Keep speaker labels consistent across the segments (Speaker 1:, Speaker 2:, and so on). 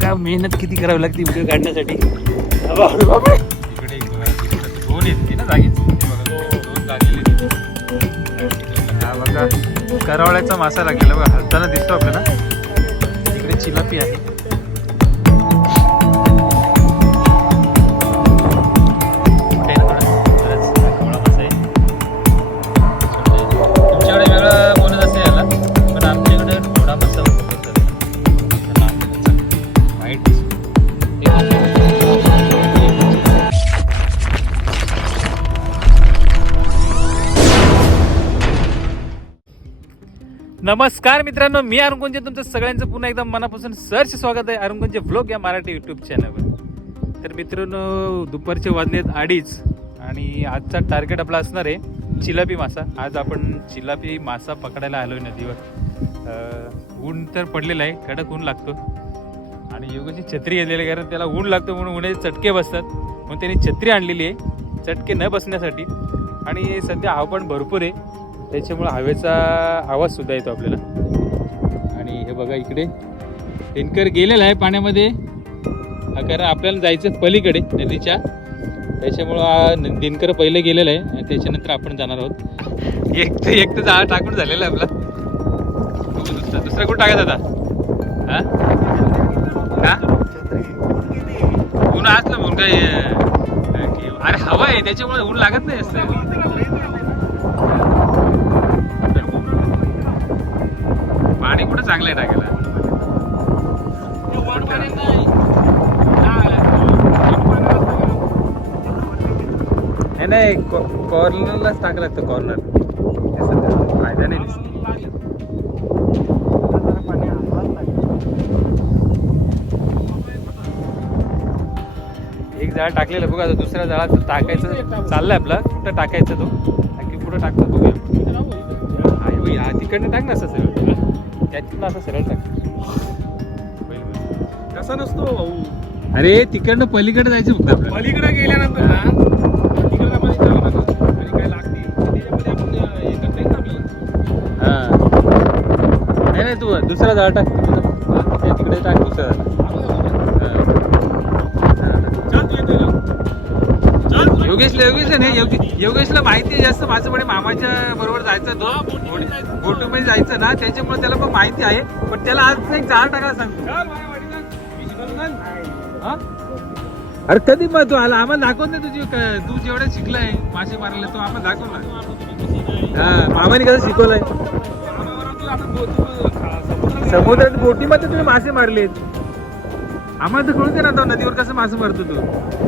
Speaker 1: बघा मेहनत किती करावी लागते व्हिडिओ काढण्यासाठी?
Speaker 2: इकडे दोन येते ना जागीच. दोन हा बघा मासा लागेल बघा हलताना दिसतो आपल्याला. इकडे चिलापी आहे. नमस्कार मित्रांनो मी अरुण गुंजे तुमचं सगळ्यांचं पुन्हा एकदम मनापासून सर्च स्वागत आहे अरुण गुंजे व्लॉग या मराठी यूट्यूब चॅनलवर तर मित्रांनो दुपारचे वाजलेत अडीच आणि आजचा टार्गेट आपला असणार आहे चिलापी मासा. आज आपण चिलापी मासा पकडायला आलो आहे नदीवर ऊन तर पडलेलं आहे कडक ऊन लागतो. आणि योगाची छत्री घेतलेली आहे कारण त्याला ऊन लागतं म्हणून उन्हाचे चटके बसतात. म्हणून त्यांनी छत्री आणलेली आहे चटके न बसण्यासाठी. आणि सध्या हवा पण भरपूर आहे. त्याच्यामुळं हवेचा आवाज सुद्धा येतो आपल्याला. आणि हे बघा इकडे. दिनकर गेलेला आहे पाण्यामध्ये. कारण आपल्याला जायचं पलीकडे नदीच्या. त्याच्यामुळं न- दिनकर पहिले गेलेलं आहे आणि त्याच्यानंतर आपण जाणार आहोत. एक तर एक तर जा टाकून झालेला आहे आपला. दुसरा दुसरा कुठं टाकायचा आता हां? का ऊन असलं म्हणून काय अरे हवा आहे त्याच्यामुळे ऊन लागत नाही असं चांगलं आहे टाकायला नाही नाही कॉर्नरलाच टाकायला लागतं कॉर्नर फायदा नाही दिसत. एक जाळ टाकलेलं बघा आता दुसऱ्या जाळात टाकायचं चाललंय आपला. कुठं टाकायचं तो? आणखी कुठं टाकतो बघूया. तिकडनं टाक ना असं सरळ त्यातनं असं सरळ टाक
Speaker 1: कसा नसतो भाऊ?
Speaker 2: अरे तिकडनं पलीकडे जायचं फक्त आपल्याला.
Speaker 1: पलीकडे गेल्यानंतर ना तिकडे आपण जाऊ नका आणि काय लागतील त्याच्यामध्ये आपण हे करता येईल ना आपल्याला
Speaker 2: हा. नाही नाही तू दुसरा जाळ टाक. तिकडे टाक दुसरा जाळ योगेशला योगेशला नाही योगे- योगेशला माहिती आहे जास्त माझं म्हणे मामाच्या बरोबर जायचं तो बोटूमध्ये जायचं. ना त्याच्यामुळे त्याला पण माहिती आहे. पण त्याला आज एक जाळ टाकायला सांगतो. हा? अरे कधी मग तू आला? आम्हाला दाखवत नाही तुझी क- तू जेवढं शिकलाय मासे मारायला तो आम्हाला दाखव ना हा मामाने कसं शिकवलंय?
Speaker 1: समुद्रात
Speaker 2: बोटीमध्ये तुम्ही मासे मारलेत. आम्हाला तर कळून दे ना तो नदीवर कसं मासे मारतो तू.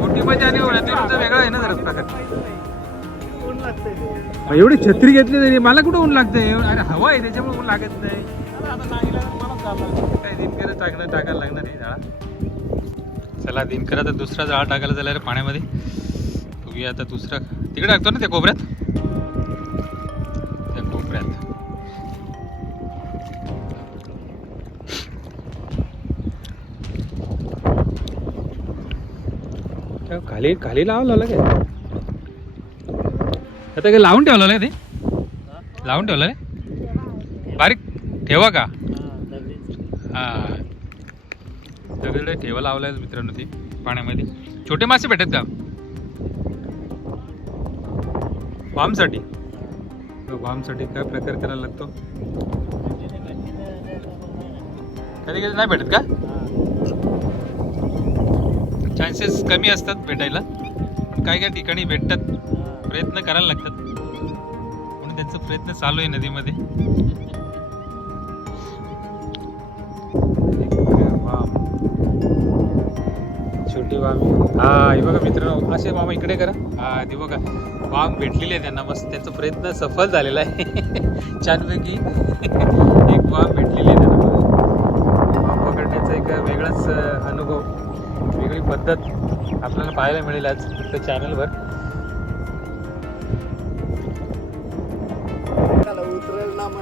Speaker 2: बोटीमध्ये आणि नदीवरचा वेगळा आहे ना जरा प्रकार. एवढी छत्री घेतली तरी मला कुठं ऊन लागतंय? अरे हवा आहे त्याच्यामुळे ऊन लागत नाही.
Speaker 1: नाही तर.
Speaker 2: काय दिनकर टाकणं टाकायला लागणार आहे जाळा चला दिनकर आता दुसरा जाळा टाकायला झाला रे पाण्यामध्ये. बघूया आता दुसरा. तिकडे टाकतो ना त्या कोपऱ्यात? त्या खाली खाली लावलं लगे आता काय लावून ठेवलं ते? लावून ठेवलं रे बारीक ठेवा का? हा. सगळीकडे ठेवा लावलाय मित्रांनो ते पाण्यामध्ये. छोटे मासे भेटत का? वामसाठी वामसाठी हो, काय प्रकार करायला लागतो? कधी कधी नाही भेटत का? चान्सेस कमी असतात भेटायला. काही काही ठिकाणी भेटतात. प्रयत्न करायला लागतात. म्हणून त्यांचा प्रयत्न चालू आहे नदीमध्ये. वाम छोटी वाम हा हे बघा मित्रांनो असे मामा इकडे करा. हा ते बघा. वाम भेटलेली आहे त्यांना. मस्त त्यांचा प्रयत्न सफल झालेला आहे. छानपैकी एक वाम भेटलेली आहे पद्धत आपल्याला पाहायला मिळेल आज फक्त चॅनलवर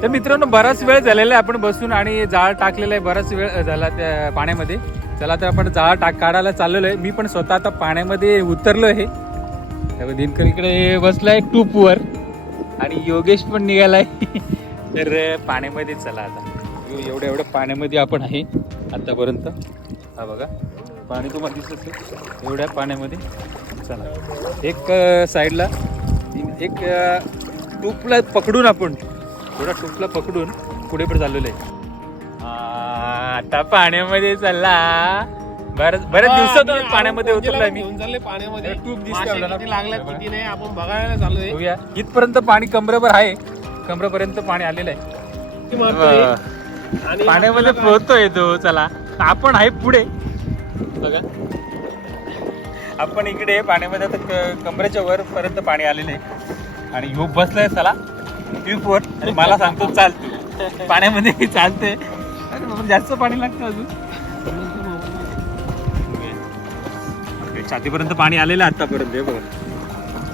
Speaker 2: तर मित्रांनो बराच वेळ झालेला आहे आपण बसून आणि जाळ टाकलेलं आहे बराच वेळ झाला त्या पाण्यामध्ये. चला तर आपण जाळ टाक काढायला चाललेलो आहे मी पण स्वतः आता पाण्यामध्ये उतरलो आहे त्यामुळे दिनकर इकडे बसलाय टूपवर आणि योगेश पण निघालाय. तर पाण्यामध्ये चला आता. एवढ्या एवढ्या पाण्यामध्ये आपण आहे आतापर्यंत. हा बघा. पाणी तुम्हाला दिसत असेल. एवढ्या पाण्यामध्ये. चला. एक साईडला एक टूपला पकडून आपण थोडा टूपला पकडून पुढे पुढे चाललेलो आहे आ, आता पाण्यामध्ये चालला बऱ्याच बऱ्याच दिवसातून पाण्यामध्ये उतरलोय मी.
Speaker 1: पाण्यामध्ये
Speaker 2: ट्यूब दिसते.
Speaker 1: किती नाही आपण बघायला
Speaker 2: इथपर्यंत पाणी कमरेवर आहे. कमरेपर्यंत पाणी आलेलं आहे. पाण्यामध्ये पोहतोय तो चला. आपण आहे पुढे. बघा. आपण इकडे पाण्यामध्ये आता कमरेच्या वर पर्यंत पाणी आलेलं आहे. आणि ह्यो बसलाय चला. ट्यूबवर आणि मला सांगतो चाल. तू पाण्यामध्ये मी चालते अरे जास्त पाणी लागतं अजून. छातीपर्यंत पाणी आलेलं आतापर्यंत हे बघा.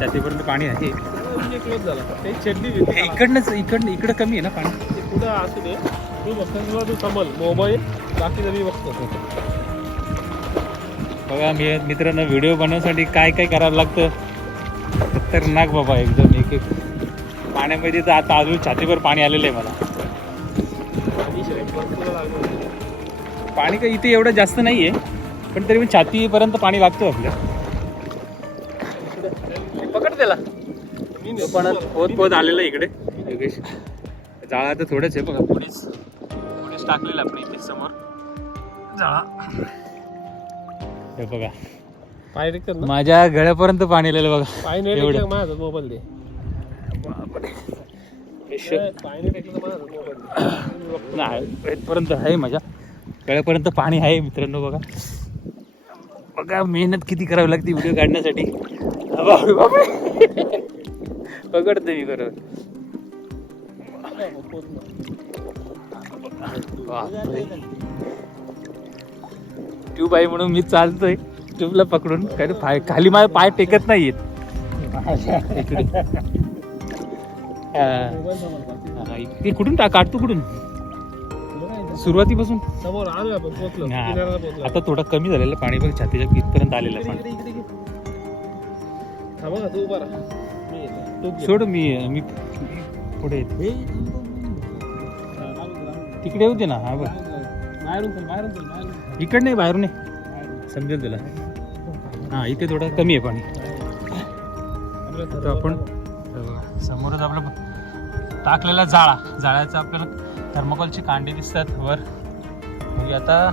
Speaker 2: छातीपर्यंत पाणी आहे.
Speaker 1: म्हणजे
Speaker 2: हे इकडनंच इकडनं इकडं कमी आहे ना पाणी?
Speaker 1: पुढं असू दे. तू बघतो तुला तू समल मोबाईल बाकी मी बघतो
Speaker 2: बघा मी मित्रांनो व्हिडिओ बनवण्यासाठी काय काय करावं लागतं? खतरनाक बाबा एकदम एक एक. पाण्यामध्ये तर आता अजून छातीवर पाणी आलेलं आहे मला. पाणी काही इथे एवढं जास्त नाही आहे पण तरी पण छातीपर्यंत पाणी लागतं आपल्या. पकड त्याला. पण पोत पोत आलेलं आहे इकडे. योगेश. जाळा तर थोडंच आहे बघा. पुढेच पुढेच टाकलेलं आपण इथे समोर. जाळा. हे बघा.
Speaker 1: पाय ना.
Speaker 2: माझ्या गळ्यापर्यंत पाणी आलेलं बघा.
Speaker 1: पाय नाही
Speaker 2: एवढं.
Speaker 1: टेकलं माझा मोबाईल दे.
Speaker 2: हिशोब
Speaker 1: पाय नाही टेकलं तर माझा मोबाईल दे.
Speaker 2: नाही इथपर्यंत आहे माझ्या. गळ्यापर्यंत पाणी आहे मित्रांनो बघा. बघा मेहनत किती करावी लागते व्हिडिओ काढण्यासाठी. बापरे, बापरे. पकडते मी बरोबर ट्यूब आहे म्हणून मी चालतोय ट्यूबला पकडून काय पाय खाली माझे पाय टेकत नाहीयेत इकडे हा. कुठून टाक काढतो कुठून? सुरुवातीपासून
Speaker 1: समोर आलो आपण पोहोचलो
Speaker 2: हा.
Speaker 1: किनाऱ्याला पोहोचलो
Speaker 2: आता थोडं कमी झालेलं पाणी बघ छातीच्या इथपर्यंत आलेलं
Speaker 1: इकडे,
Speaker 2: पाणी
Speaker 1: इकडे, इकडे, इकडे. थांबा ना, तू उभा राहा. मी येतो. तू घे.
Speaker 2: सोड मी मी पुढे येतो.
Speaker 1: हे, हा, लागून दे.
Speaker 2: तिकडे ना हा बघ
Speaker 1: बाहेरून चल बाहेरून चल बाहेरून चल.
Speaker 2: इकडे नाही बाहेरून नाही. समजेल तुला. हा इथे थोडं कमी आहे पाणी. तर आपण समोरच आपलं टाकलेला जाळा. जाळ्याचा आपल्याला थर्मोकॉलची कांडी दिसतात वर. म्हणजे आता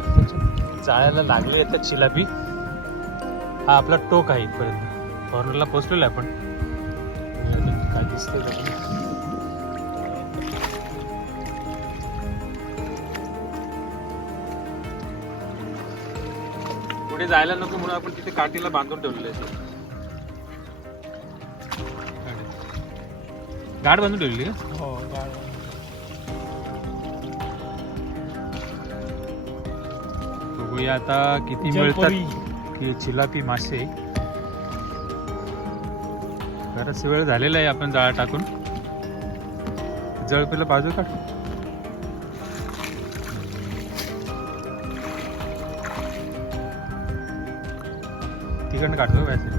Speaker 2: जाळ्याला लागली आता चिलापी हा आपला टोक आहे इथपर्यंत. कॉर्नरला पोचलेलो आहे आपण. काय दिसतंय पुढे जायला नको म्हणून आपण तिथे काठीला बांधून ठेवलेलं आहे ते. गाठ बांधून ठेवली का
Speaker 1: हो.
Speaker 2: बघूया आता किती. मिळतात की चिलापी मासे बराच वेळ झालेला आहे आपण जाळा टाकून जळपीला बाजू काढ तिकडनं काढतो व्याचे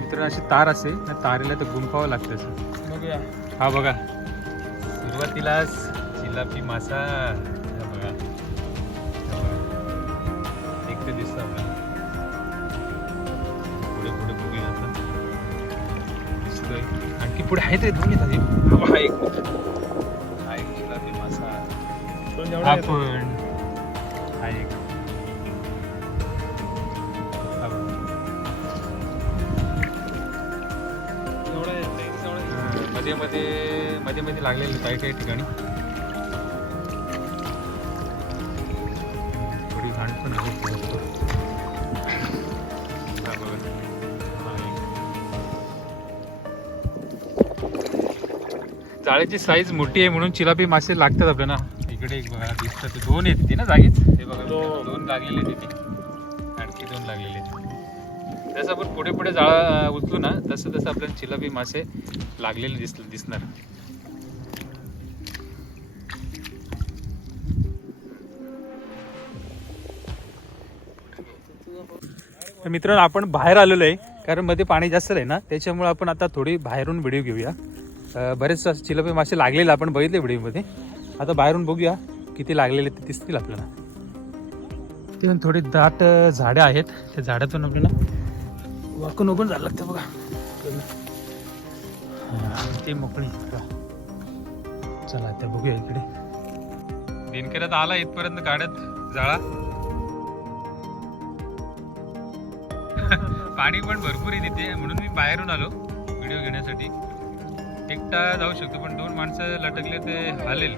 Speaker 2: मित्र अशी तार असे त्या तारेला ते गुंफावं लागतं असं.
Speaker 1: बघूया.
Speaker 2: हा बघा. सुरुवातीलाच जिलापी मासा. हा बघा. हा बघा. एक तर दिसतं आपल्याला. पुढे पुढे बघूया आता. दिसतोय. आणखी पुढे आहेत रे दोन येतात. हा बघा एक. हा एक जिलापी मासा.
Speaker 1: दोन
Speaker 2: मध्ये मध्ये मध्ये मध्ये लागलेले काही काही ठिकाणी. थोडी घाण पण आहे जाळ्याची साईज मोठी आहे म्हणून चिलापी मासे लागतात आपल्याला. इकडे एक बघा दिसतात. दोन आहेत ना जागीच. हे बघा
Speaker 1: दोन.
Speaker 2: दोन लागलेले तिथे. आणखी दोन लागलेले आहेत. जसं आपण पुढे पुढे जाळा उचलू ना तसं तसं आपल्याला चिलबी मासे लागलेले दिस दिसणार. तर मित्रांनो आपण बाहेर आलेलो आहे कारण मध्ये पाणी जास्त आहे ना त्याच्यामुळे आपण आता थोडी बाहेरून व्हिडिओ घेऊया. बरेच असे मासे लागलेले आपण बघितले व्हिडिओमध्ये. आता बाहेरून बघूया किती लागलेले ते दिसतील आपल्याला. तिथून थोडी दाट झाडं आहेत. त्या झाडातून आपल्याला वाकून वाकून झालं लागतं बघा. ते मोकळी. चला. आता बघूया इकडे. दिनकरात आला इथपर्यंत गाड्यात जाळा. पाणी पण भरपूर आहे तिथे म्हणून मी बाहेरून आलो व्हिडिओ घेण्यासाठी. एकटा जाऊ शकतो पण दोन माणसं लटकले ते हालेल.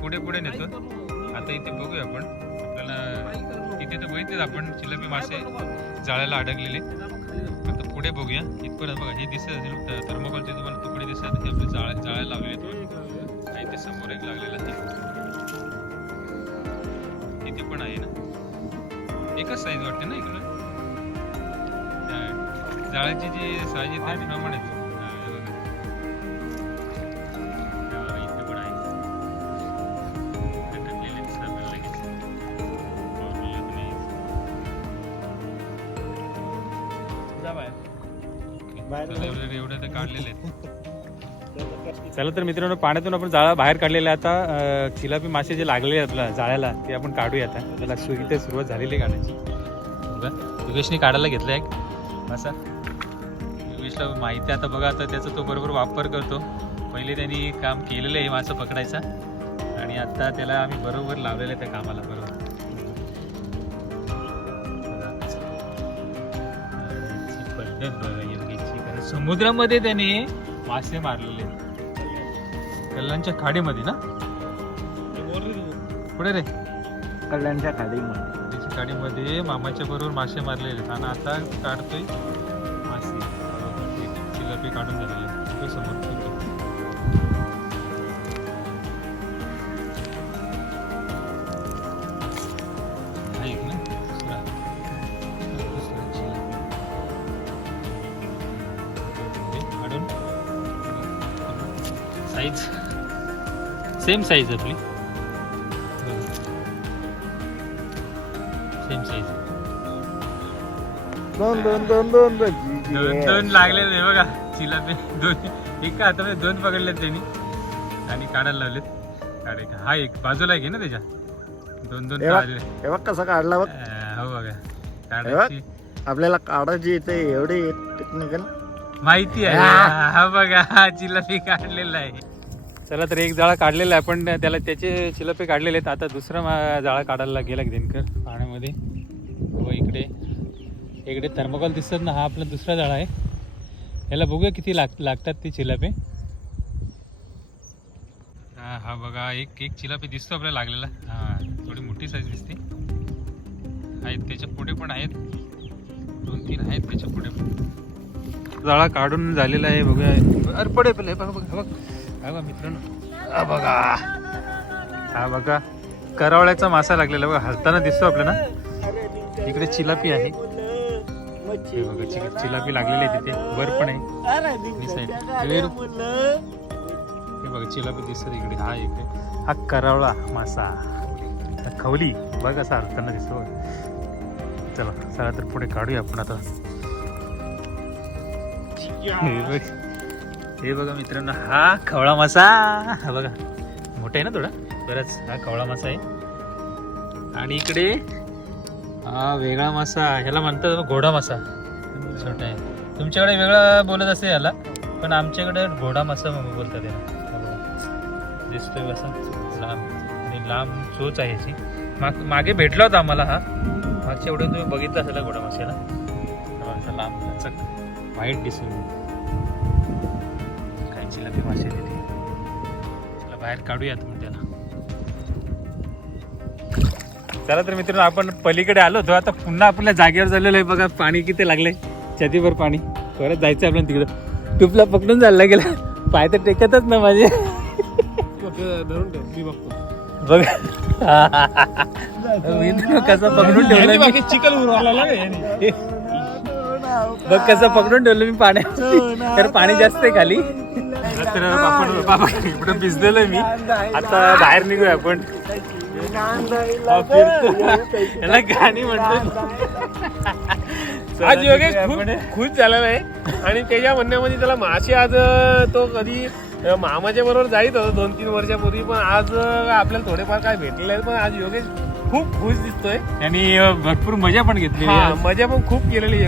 Speaker 2: पुढे पुढे नेतो. आता इथे बघूया आपण. तिथे तर बघितलेच आपण चिलपी मासे जाळ्याला अडकलेले. आता पुढे बघूया. इथपर्यंत बघा हे दिसत असेल थर्मोकॉलचे तुम्हाला तुकडे दिसत हे आपले जाळ जाळ्या लावलेले आणि ते समोर एक लागलेलं आहे. इथे पण आहे ना. एकच साईज वाटते ना इकडं? जाळ्याची जी साईज आहे त्याप्रमाणेच. चला, एवढे एवढे तर काढलेले आहेत. चला तर मित्रांनो पाण्यातून आपण जाळा बाहेर काढलेला आहे आता. चिलापी मासे जे लागलेले आहेत आपल्या जाळ्याला ते आपण काढूया आता. त्याला इथे सुरुवात झालेली आहे काढायची. बघा योगेशने काढायला घेतलाय एक. मासा. योगेशला माहिती आहे आता बघा आता त्याचा तो बरोबर वापर करतो. पहिले त्यांनी काम केलेलं आहे मासा पकडायचा. आणि आता त्याला आम्ही बरोबर लावलेलं आहे त्या कामाला बरोबर. पद्धत कारण समुद्रामध्ये त्याने मासे मारलेले. कल्लांच्या खाडीमध्ये ना? पुढे रे.
Speaker 3: कल्याणच्या खाडीमध्ये.
Speaker 2: त्याच्या गाडीमध्ये मामाच्या बरोबर मासे मारलेले आणि आता काढतोय मासे. चिलापी काढून झालेले साईज सेम साईज आपली सेम साईज
Speaker 3: दोन दोन दोन दोन
Speaker 2: दोन. दोन लागले हे बघा. चिलापी दोन एका हातामध्ये दोन पकडलेत त्यांनी. आणि काढायला लावलेत. काढे हा एक. बाजूला एक आहे ना त्याच्या? दोन दोन. काढले.
Speaker 3: बघ कसा काढला बघ.
Speaker 2: हो बघा. काढायची.
Speaker 3: आपल्याला काढायची येते एवढी टेक्निकल
Speaker 2: माहिती आहे.
Speaker 3: हा.
Speaker 2: हा बघा. हा चिलापी काढलेला आहे. चला तर एक जाळा काढलेला आहे पण त्याला त्याचे शिलपे काढलेले आहेत. आता दुसरा मा- जाळा काढायला गेला दिनकर पाण्यामध्ये. व इकडे. इकडे थर्मोकॉल दिसतात ना हा आपला दुसरा जाळा आहे. याला बघूया किती लाग लागतात ते चिलापे हा हा बघा एक एक चिलापे दिसतो आपल्याला लागलेला. हा थोडी मोठी साईज दिसते. आहेत त्याच्या पुढे पण आहेत. दोन तीन आहेत त्याच्या पुढे पण. जाळा काढून झालेला आहे बघूया. अरे पडे पहिले बघा बघा बघ. बघा मित्रांनो. बघा. हा बघा. करावळ्याचा मासा लागलेला बघा. हलताना दिसतो आपल्याला. इकडे चिलापी आहे. बघा चिलापी लागलेली आहे तिथे. वर पण आहे. हे बघा. चिलापी दिसत इकडे. हा इकडे हा करावळा मासा. खवली. बघा असा हलताना दिसतो चला चला तर पुढे काढूया आपण आता. हे बघा मित्रांनो हा खवळा मासा. हा बघा मोठा आहे ना थोडा? बराच हा खवळा मासा आहे. आणि इकडे हा वेगळा मासा ह्याला म्हणतात घोडा मासा. छोटा आहे. तुमच्याकडे वेगळा बोलत असेल याला पण आमच्याकडे घोडा मासा बोलतात याला. दिसतोय कसा लांब. आणि लांब चोच आहे याची. माग मागे भेटला होता आम्हाला हा. मागच्या एवढं तुम्ही बघितलं असेल घोडा माशाला लांब चक. वाईट दिसून काय मासे तिथे चला बाहेर काढूया मग त्याला. चला तर मित्रांनो आपण पलीकडे आलो होतो. आता पुन्हा आपल्या जागेवर झालेलं आहे बघा. पाणी किती लागले छतीभर पाणी. परत जायचं आपल्याला तिकडं. टुपला पकडून चालला गेला. पाय तर टेकतच ना माझे. बघा. कसं पकडून ठेवलं मी.
Speaker 1: चिकन
Speaker 2: बघ कसं पकडून ठेवलं मी पाण्यात. तर पाणी जास्त आहे खाली. तर आपण बाबा इकडं भिजलेलो मी. आता बाहेर निघूया आपण. याला गाणी म्हणतो
Speaker 1: आज योगेश खूप. खुश झालेला आहे. आणि त्याच्या म्हणण्यामध्ये त्याला मासे आज तो कधी मामाच्या बरोबर जाईत होतो दोन तीन वर्षापूर्वी पण आज आपल्याला थोडेफार काय भेटले पण आज योगेश खूप खुश दिसतोय.
Speaker 2: त्यांनी अं, भरपूर मजा पण घेतली
Speaker 1: हा, मजा पण खूप केलेली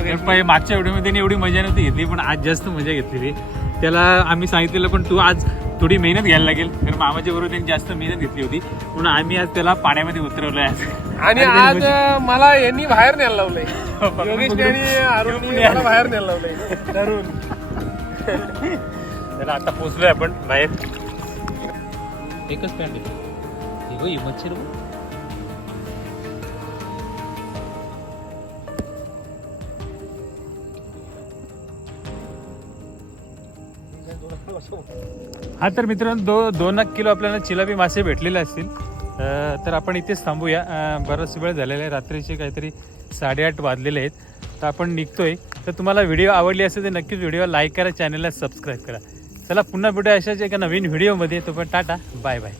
Speaker 2: मागच्या व्हिडिओमध्ये त्यांनी एवढी मजा नव्हती घेतली पण आज जास्त मजा घेतलेली त्याला आम्ही सांगितलेलं पण तू आज थोडी मेहनत घ्यायला लागेल. कारण मामाच्या बरोबर त्यांनी जास्त मेहनत घेतली होती. म्हणून आम्ही आज त्याला पाण्यामध्ये उतरवलंय आज.
Speaker 1: आणि आज मला यांनी बाहेर न्यायला लावलंय. योगेश आणि अरुणनी मला बाहेर न्यायला लावलंय. तरुण.
Speaker 2: त्याला आता पोहोचलोय आपण बाहेर. एकच पॅन्ट आहे. मच्छर हा तर मित्रांनो दो दोन एक किलो आपल्याला चिलाबी मासे भेटलेले असतील. तर आपण इथेच थांबूया. बराच वेळ झालेला आहे. रात्रीचे काहीतरी साडेआठ वाजलेले आहेत. तर आपण निघतोय. तर तुम्हाला व्हिडिओ आवडली असेल तर नक्कीच व्हिडिओ लाईक करा चॅनलला सबस्क्राईब करा. चला पुन्हा भेटूया अशाच एका नवीन व्हिडिओमध्ये. तो पण टाटा. Bye bye.